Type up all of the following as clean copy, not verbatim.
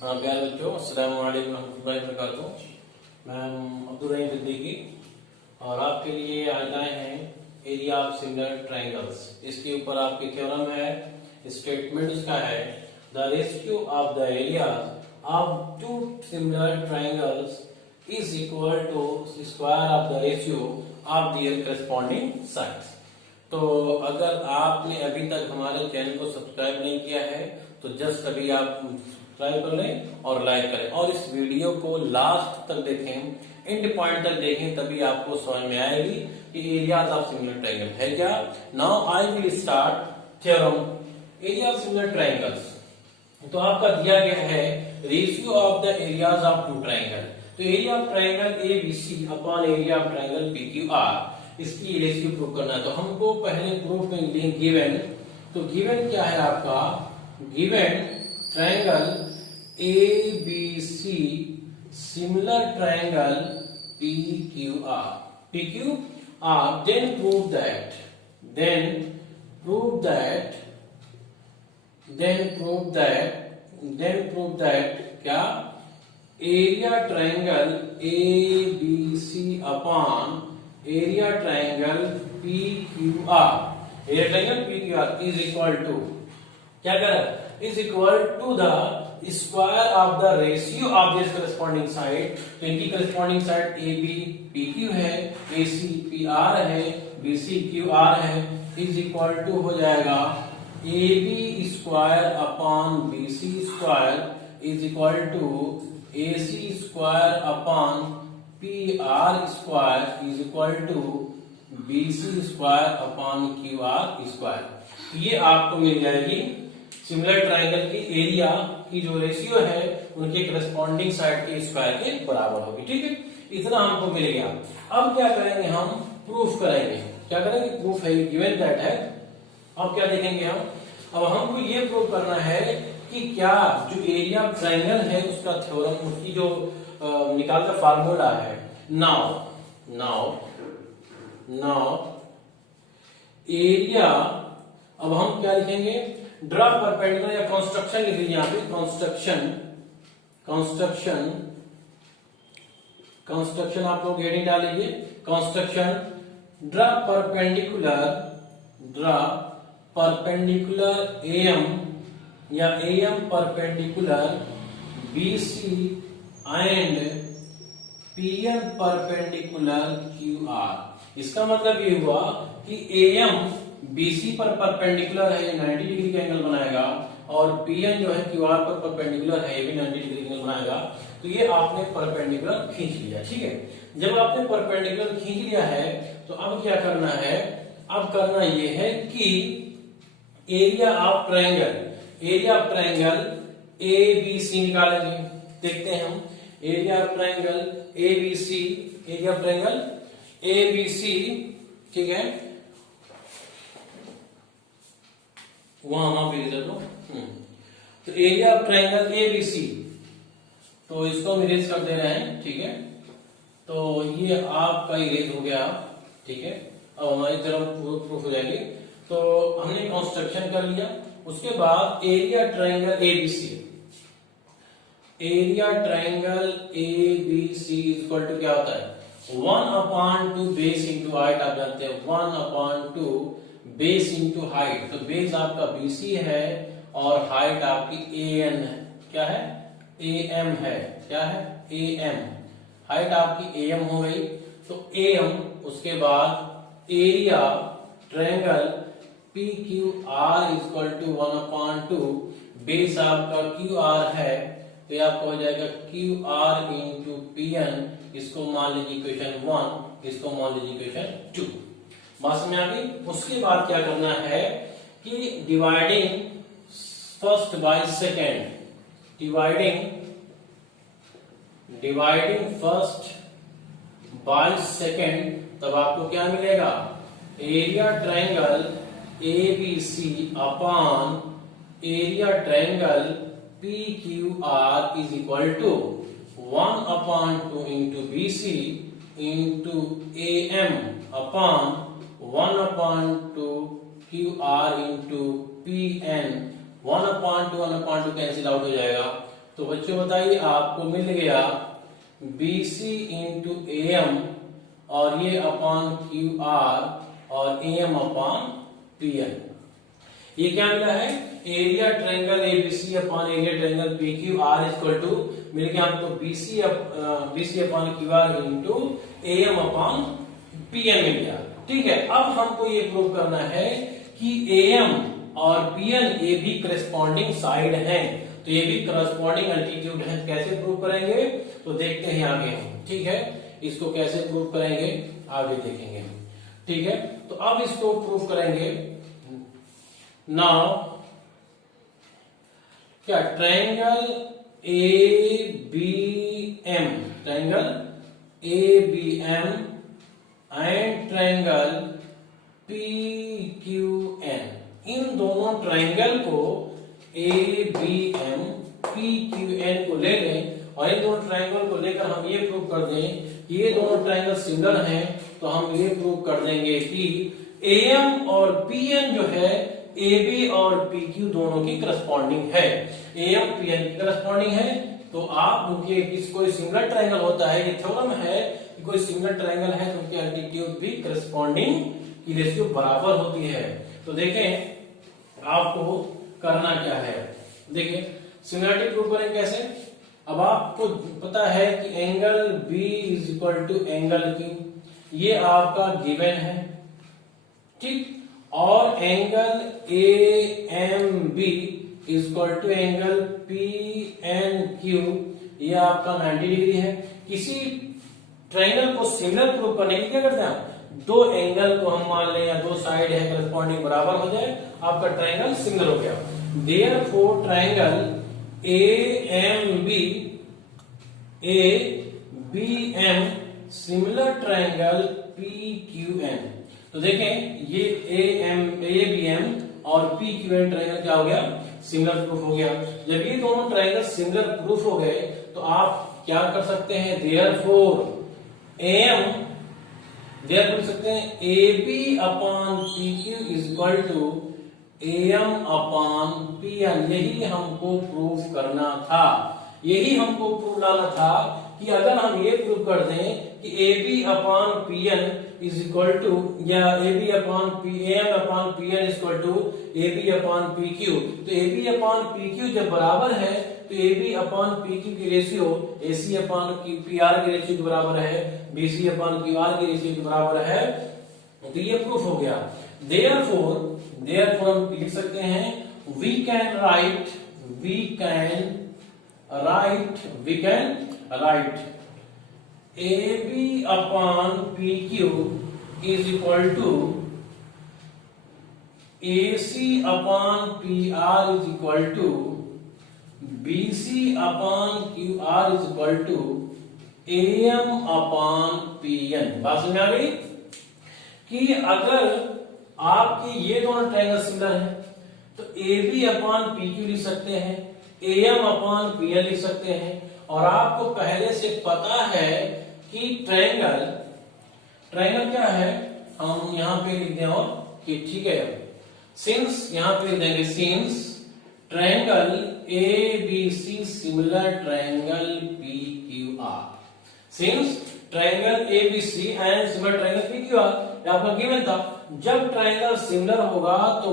प्यारे बच्चों, अस्सलाम वालेकुम रहमतुल्लाहि व बरकातुहू। मैं अब्दुल रहीम सिद्दीकी और आपके लिए आज आए हैं एरिया ऑफ सिमिलर ट्रायंगल्स। इसके ऊपर आपकी थ्योरम है, स्टेटमेंट इसका है the ratio of the areas of two similar triangles is equal to square of the ratio of their corresponding sides. तो अगर आपने अभी तक हमारे चैनल को सब्सक्राइब नहीं किया है तो जस्ट अभी आप सब्सक्राइब कर लें और लाइक करें और इस वीडियो को लास्ट तक देखें, एंड पॉइंट तक देखें, तभी आपको समझ में आएगी कि एरियाज ऑफ सिमिलर ट्रायंगल है क्या। Now I will start theorem area of similar triangles. तो आपका दिया गया है ratio of the areas of two triangle. तो area of triangle ABC upon area of triangle PQR, इसकी रेशियो प्रूव करना है। तो हमको पहले प्रूफ में लेंगे गिवन। तो गिवन क्या है आपका? Given triangle ABC similar triangle PQR, then prove that क्या area triangle ABC upon area triangle PQR, area triangle PQR is equal to क्या कर is equal to the square of the ratio of this corresponding side. तो इनकी corresponding side A B P Q है, A C P R है, B C Q R है, is equal to हो जाएगा A B square upon B C square is equal to A C square upon P R square is equal to B C square upon Q R square. ये आपको मिल जाएगी similar triangle की area की जो ratio है उनके corresponding side के square के बराबर होगी। ठीक है, इतना हमको मिल गया। अब क्या करेंगे? हम प्रूफ करेंगे। क्या करेंगे? प्रूफ है गिवन दैट है। अब क्या देखेंगे हम? अब हमको ये प्रूफ करना है कि क्या जो एरिया ऑफ ट्रायंगल है उसका थ्योरम, उसकी जो निकालकर फार्मूला है। नाउ एरिया, अब हम क्या लिखेंगे? ड्रा परपेंडिकुलर या कंस्ट्रक्शन लिख लीजिए। यहाँ पे कंस्ट्रक्शन आप लोग हेडिंग डाल लीजिए। कंस्ट्रक्शन ड्रा परपेंडिकुलर एम या M perpendicular BC and PM perpendicular QR. इसका मतलब ये हुआ कि एम बीसी पर परपेंडिकुलर है, 90 डिग्री का एंगल बनाएगा, और पीएन जो है क्यूआर पर परपेंडिकुलर है, ये भी 90 डिग्री का एंगल बनाएगा। तो ये आपने परपेंडिकुलर खींच लिया। ठीक है, जब आपने परपेंडिकुलर खींच लिया है तो अब क्या करना है? अब करना ये है कि एरिया ऑफ ट्रायंगल एबीसी निकालेंगे। देखते हैं हम area of triangle ABC, area of triangle ABC, ठीक है, वहां पे इधर लो। तो एरिया ऑफ ट्रायंगल एबीसी, तो इसको हम इरेज कर दे रहे हैं। ठीक है, तो ये आपका इरेज हो गया। ठीक है, अब हमारी तरफ प्रूफ हो जाएगी। तो हमने कंस्ट्रक्शन कर लिया। उसके बाद area triangle ABC, area triangle ABC equal to क्या होता है? 1/2 बेस इंटू हाइट। आप जानते हैं 1/2 बेस इंटू हाइट। तो बेस आपका बीसी है और हाइट आपकी एन है। क्या है? एम है। क्या है? एम। हाइट आपकी एम हो गई। तो एम, उसके बाद area triangle P Q R equal to 1/2 base आपका क्यू आर है, तो ये आपका हो जाएगा Q R into P N. इसको मान लीजिए इक्वेशन 1, इसको मान लीजिए इक्वेशन 2। बात में आ गई। उसके बाद क्या करना है कि dividing first by second, dividing first by second, तब आपको क्या मिलेगा? Area triangle ABC upon area triangle PQR is equal to 1/2 into BC into AM upon 1/2 QR into PN। 1/2 cancel out हो जाएगा। तो बच्चों बताइए आपको मिल गया BC इंटू AM और ये अपॉन QR और AM अपॉन PN। ये क्या मिला है? Area triangle ABC upon area triangle PQR equal to मिल गया हमको BC upon QR into AM upon PN मिल गया। ठीक है, अब हमको ये प्रूव करना है कि AM और PN ये भी करस्पॉन्डिंग साइड हैं, तो ये भी करस्पॉन्डिंग एल्टीट्यूड है। कैसे प्रूव करेंगे तो देखते हैं आगे हम। ठीक है, इसको कैसे प्रूव करेंगे आगे देखेंगे। ठीक है, तो अब इसको प्रूव करेंगे। नाउ क्या triangle ABM, triangle ABM and triangle PQN, इन दोनों ट्रायंगल को ABM PQN को ले लें और इन दोनों ट्रायंगल को लेकर हम ये प्रूव कर दें कि ये दोनों ट्रायंगल सिमिलर हैं, तो हम ये प्रूव कर देंगे कि AM और PN जो है AB और PQ दोनों की करस्पॉन्डिंग है। AM PN की करस्पॉन्डिंग है, तो आप उनके किस कोई सिमिलर ट्रायंगल होता है, ये थ्योरम है कि कोई सिमिलर ट्रायंगल है तो उनकी एल्टीट्यूड भी करस्पॉन्डिंग की रेशियो बराबर होती है। तो देखें आपको करना क्या है। देखिए सिमिलरिटी प्रूव करें कैसे। अब आपको पता है कि angle B is equal to angle Q, ये आपका गिवन है। ठीक, और angle AMB is equal to angle PNQ, ये आपका 90 डिग्री है। किसी ट्रायंगल को सिमिलर प्रूव करने के लिए क्या करते हैं हम, दो एंगल को हम मान लें या दो साइड है करस्पॉन्डिंग बराबर हो जाए, आपका ट्रायंगल सिमिलर हो गया। Therefore triangle ABM similar triangle PQN। तो देखें ये ABM और PQN ट्रायंगल क्या हो गया, सिमिलर प्रूफ हो गया। जब ये दोनों ट्रायंगल सिमिलर प्रूफ हो गए तो आप क्या कर सकते हैं, देयरफॉर लिख सकते हैं AB upon PQ is equal to AM upon PN। यही हमको प्रूफ करना था, यही हमको प्रूफ डालना था कि अगर हम ये प्रूफ कर दें कि AB upon PN is equal to या AB upon AM upon PN is equal to AB upon PQ, तो AB अपॉन PQ जब बराबर है तो AB अपॉन PQ की रेशियो AC अपॉन PR की रेशियो के बराबर है, BC अपॉन QR की रेशियो के बराबर है। तो ये प्रूफ हो गया। Therefore हम लिख सकते हैं we can write AB upon PQ is equal to AC upon PR is equal to BC upon QR is equal to AM upon PN। बात समझ आ गई कि अगर आपके ये दोनों ट्रायंगल सिमिलर हैं तो AB अपॉन PQ लिख सकते हैं, AM अपॉन PN लिख सकते हैं, और आपको पहले से पता है कि ट्रायंगल क्या है, हम यहां पे लिख दें और कि ठीक है सिंस यहां पे लिख देंगे since triangle ABC similar triangle PQR, since triangle ABC and similar triangle PQR, आपका गिवन था। जब ट्रायंगल सिमिलर होगा तो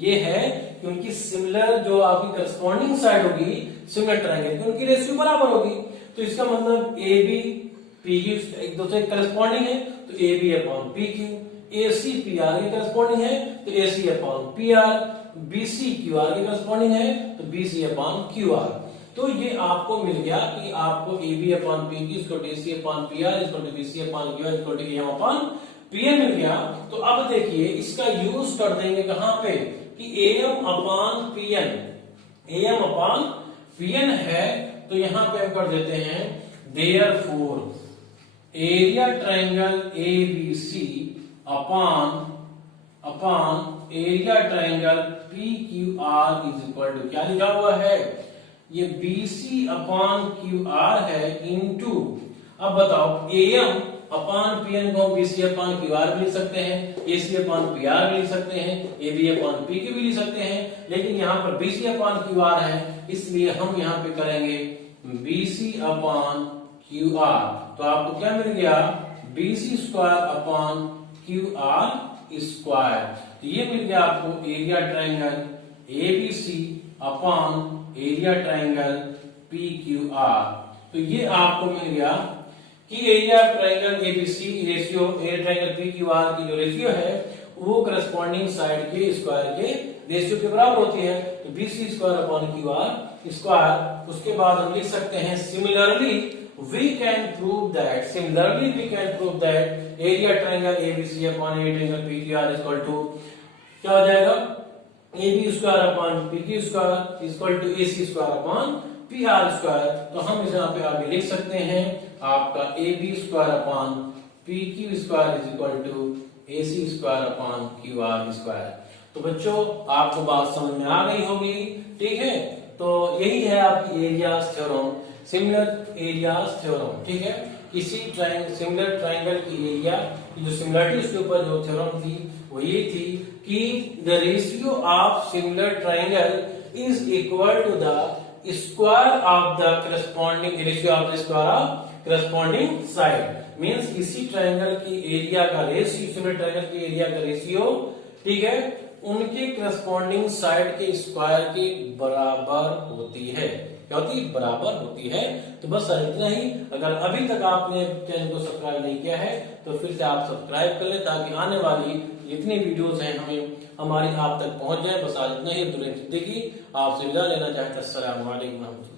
ये है कि उनकी सिमिलर जो आपकी करस्पॉन्डिंग साइड होगी सिमिलर ट्रायंगल की, उनकी रेशियो बराबर होगी। तो इसका मतलब AB PQ एक दूसरे के करस्पॉन्डिंग है तो AB upon PQ, AC PR के करस्पॉन्डिंग है तो AC upon PR, BC QR के करस्पॉन्डिंग है तो BC अपॉन QR। तो ये आपको मिल गया कि आपको AB अपॉन PQ इसको DC अपॉन PR इसको BC अपॉन QR इसको AM अपॉन PN मिल गया। तो अब देखिए इसका यूज कर देंगे कहां पे कि AM अपॉन PN है, तो यहां पे हम कर देते हैं therefore area triangle ABC upon area triangle PQR is equal to, क्या लिखा हुआ है, ये BC अपॉन QR है इनटू, अब बताओ AM अपान पीएन को हम बीसी अपान क्यूआर भी लिख सकते हैं, एसी अपान पीआर भी लिख सकते हैं, एबी अपान पीक्यू भी लिख सकते हैं, लेकिन यहाँ पर बीसी अपान क्यूआर है इसलिए हम यहाँ पे करेंगे बीसी अपान क्यूआर। तो आपको क्या मिल गया, BC square upon QR square. तो ये मिल गया आपको area triangle ABC upon area triangle PQR. तो ये आपको मिल गया कि area triangle ABC ratio area triangle PQR की जो रेशियो है वो करस्पॉन्डिंग साइड के स्क्वायर के रेशियो के बराबर होती है। तो BC square upon QR square. उसके बाद हम लिख सकते हैं similarly we can prove that area triangle ABC upon area triangle PQR equal to क्या हो जाएगा, AB square upon PQ square equal to AC square upon PR square. तो हम इसे यहाँ पे आगे लिख सकते हैं आपका AB square upon PQ square is equal to AC square upon QR square. तो बच्चों आपको बात समझ में आ गई होगी, ठीक है। तो यही है आपकी areas theorem, similar areas theorem, ठीक है। किसी सिमिलर ट्रायंगल की एरिया की जो सिमिलरिटी उसके ऊपर जो थ्योरम थी वो ये थी कि the ratio of similar triangle is equal to the square of the corresponding ratio of the square of corresponding side. Means इसी ट्रायंगल की एरिया का रेशियो, सिमिलर ट्रायंगल की एरिया का रेशियो, ठीक है, उनके करस्पॉन्डिंग साइड के स्क्वायर के बराबर होती है। क्या होती है, बराबर होती है। तो बस इतना ही। अगर अभी तक आपने चैनल को सब्सक्राइब नहीं किया है तो फिर से आप सब्सक्राइब कर लें ताकि आने वाली जितनी वीडियोस हैं हमारी आप तक पहुंच जाए। बस आज इतना ही। अब्दुल रहीम सिद्दीकी आपसे विदा लेना चाहता हूं। अस्सलाम वालेकुम।